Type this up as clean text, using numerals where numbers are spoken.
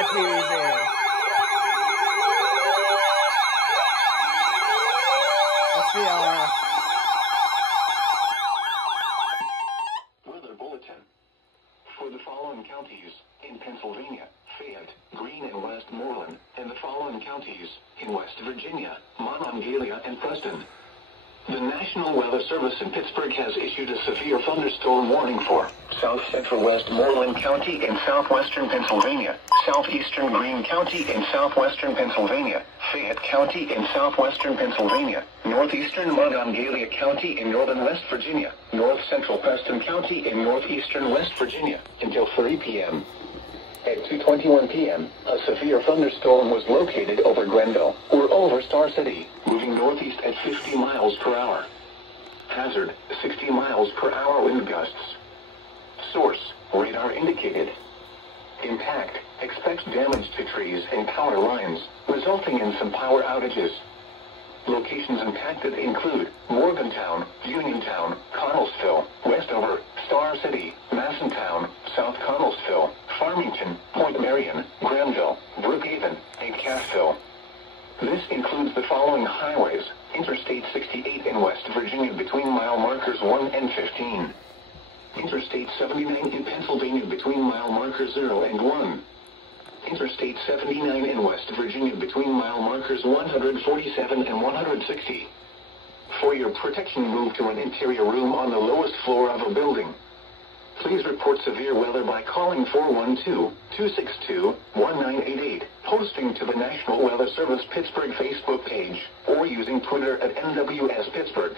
WSKR.TV. Let's see our weather bulletin. For the following counties in Pennsylvania, Fayette, Greene, and Westmoreland, and the following counties in West Virginia, Monongalia, and Preston. The National Weather Service in Pittsburgh has issued a severe thunderstorm warning for South Central Westmoreland County in southwestern Pennsylvania, southeastern Greene County in southwestern Pennsylvania, Fayette County in southwestern Pennsylvania, northeastern Monongalia County in northern West Virginia, north central Preston County in northeastern West Virginia, until 3 p.m. At 2:21 p.m., a severe thunderstorm was located over Grenville, or over Star City, moving northeast at 50 miles per hour. Hazard, 60 miles per hour wind gusts. Source, radar indicated. Impact, expects damage to trees and power lines, resulting in some power outages. Locations impacted include Morgantown, Uniontown, Connellsville, Westover, Star City, Masontown, South Connellsville, Farmington, Point Marion, Granville, Brookhaven, and Cassville. This includes the following highways: Interstate 68 in West Virginia between mile markers 1 and 15. Interstate 79 in Pennsylvania between mile markers 0 and 1. Interstate 79 in West Virginia between mile markers 147 and 160. For your protection, move to an interior room on the lowest floor of a building. Please report severe weather by calling 412-262-1988, posting to the National Weather Service Pittsburgh Facebook page, or using Twitter at NWS Pittsburgh.